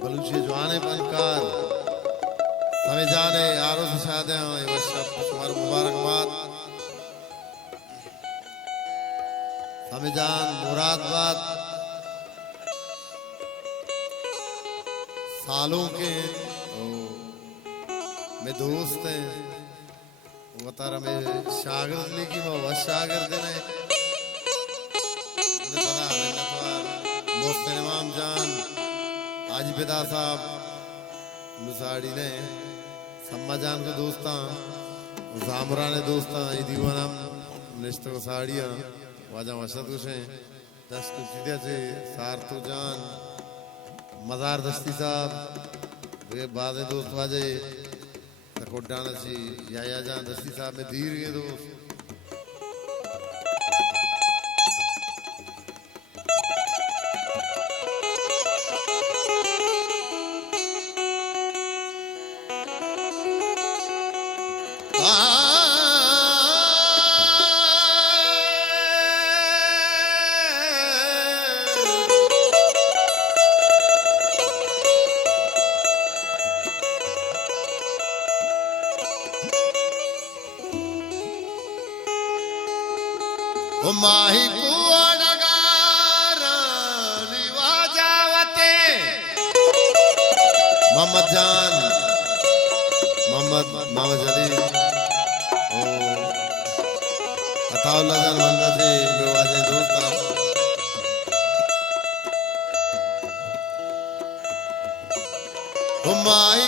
बलूची जवाने बनकर हमें जाने आरोज शादे शुमार मुबारकबाद हमें जान मुरादबाद सालों के में दोस्त हैं वो तारा में शागिर्द लेकी मैं वह शागिर्द ने दोस्त इमाम जान आज पिता साहब मुसाड़ी ने सम्मा जान के दोस्ता जामरा ने दोस्ता दीवाना निश्चित को साड़ियाँ वाजा मशद कुछ हैं दस कुछ चीज़ें से सारतु जान मज़ार दस्ती साहब वे बाद दोस्त वाजे तकोड़ाना ची या जान दस्ती साहब में धीर के दोस्त माही मोहम्मद जान मोहम्मद जलील अताउल्लाह जान बंदा थे बेवाजे दोस्ता माही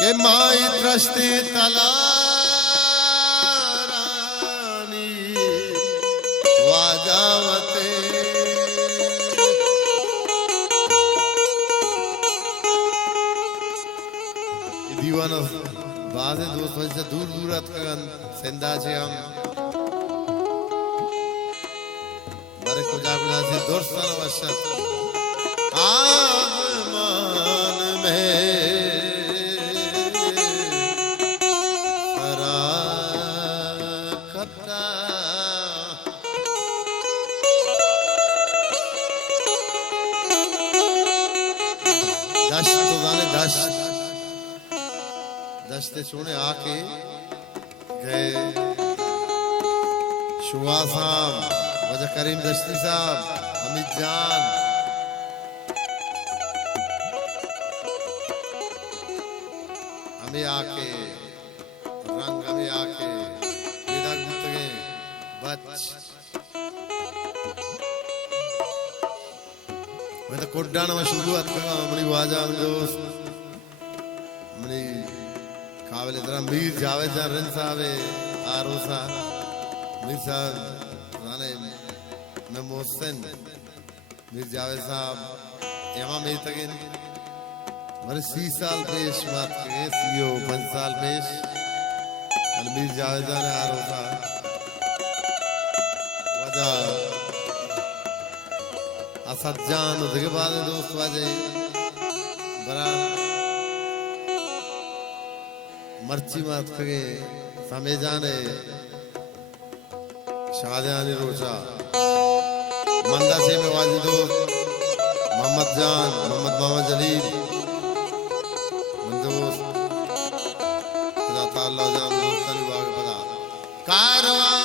के माई दृष्टि तलारानी वाजावते दीवाना बाज़े दोस्त वजह दूर दूर अतकन सेंदा छे हम बारे कुजा से दोस्तन वशत आसमान में दस्ते सोने आके गए शुआ साहब वजह करीम दस्ती साहब अमित जान हमें आके रंग हमें आके विदा गुप्तगे बच मैं तो कोड्डाना में शुरुआत करा मनी वाजा दोस्त मनी काबिल इतना मीर जावेद जान रन साहब आरोसा मीर साहब राने मैं मोहसिन मीर जावेद साहब एमा मेरी तकिन मरे 30 साल पेश बात के सीओ 5 साल पेश मीर जावेद जान आरोसा वजह असद जान उसके बाद दोस्त वाजे बरा मर्ची मात के समय जाने शाहजहानी रोचा मंदा से में वाजी दोस्त मोहम्मद जान मोहम्मद जलील दोस्त खुदा ताला जान दोस्तनी बाग पता कारवां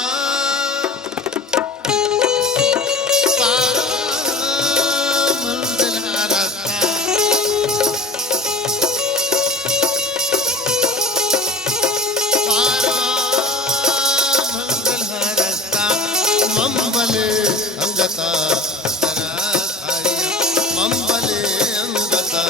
मंबले अंगता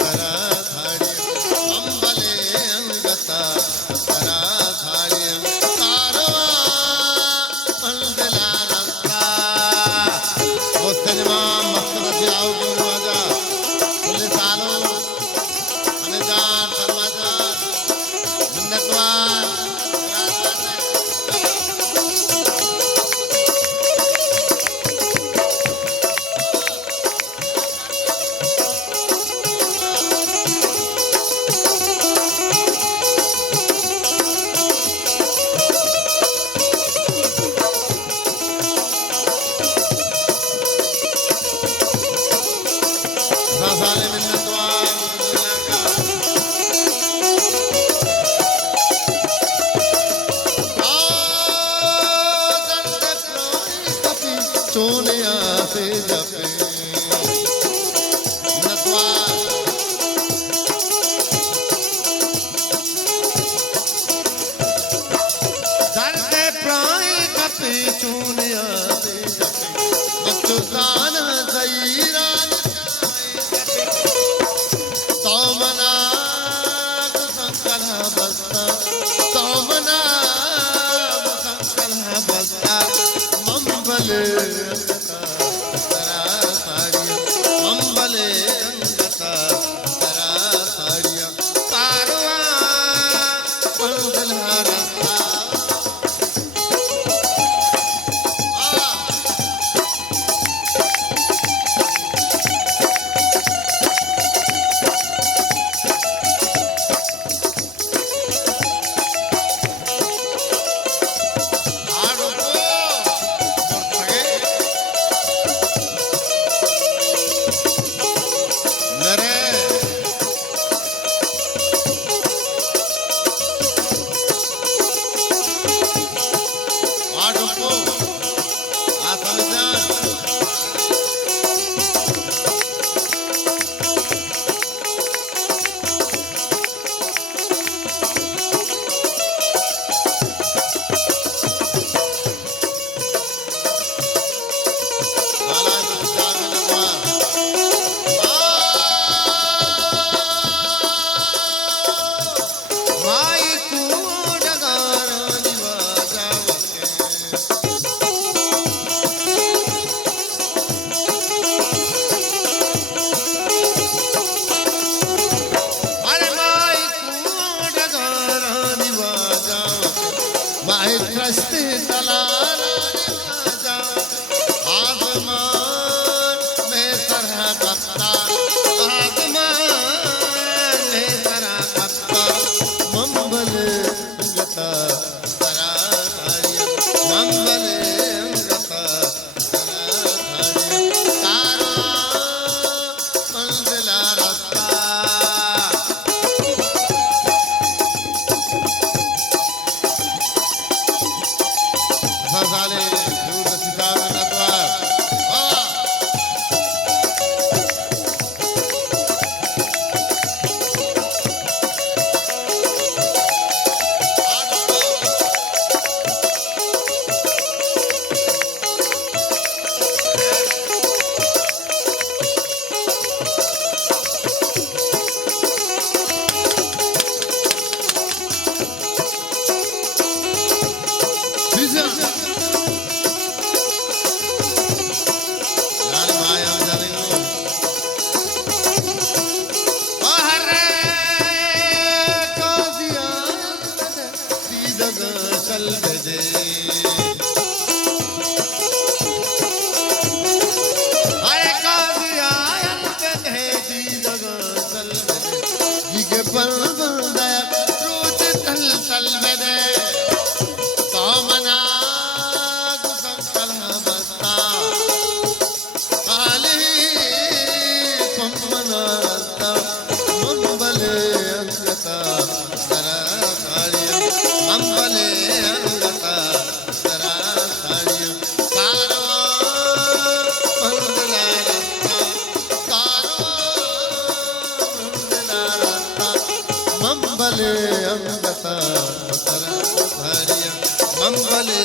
तरा थाड़ी अंबले अंगता तरा थाड़ी कारवा मंडला रस्ता वो सिनेमा मकसद से आओ दरवाजा पुलिस आलो थानेदार दरवाजा मिन्नतवार साले मिन्नतवार दुनिया का सोनिया से जपे मिन्नतवार दर्द प्राण कपे सोनिया से जपे अस्तुदान सईरा तोमना संकल बस्ता तोमना संकल बस्ता मंबले तरा साड़िया मंबले अंगता तरा साड़िया कारवा मंगला रस्ता मंबले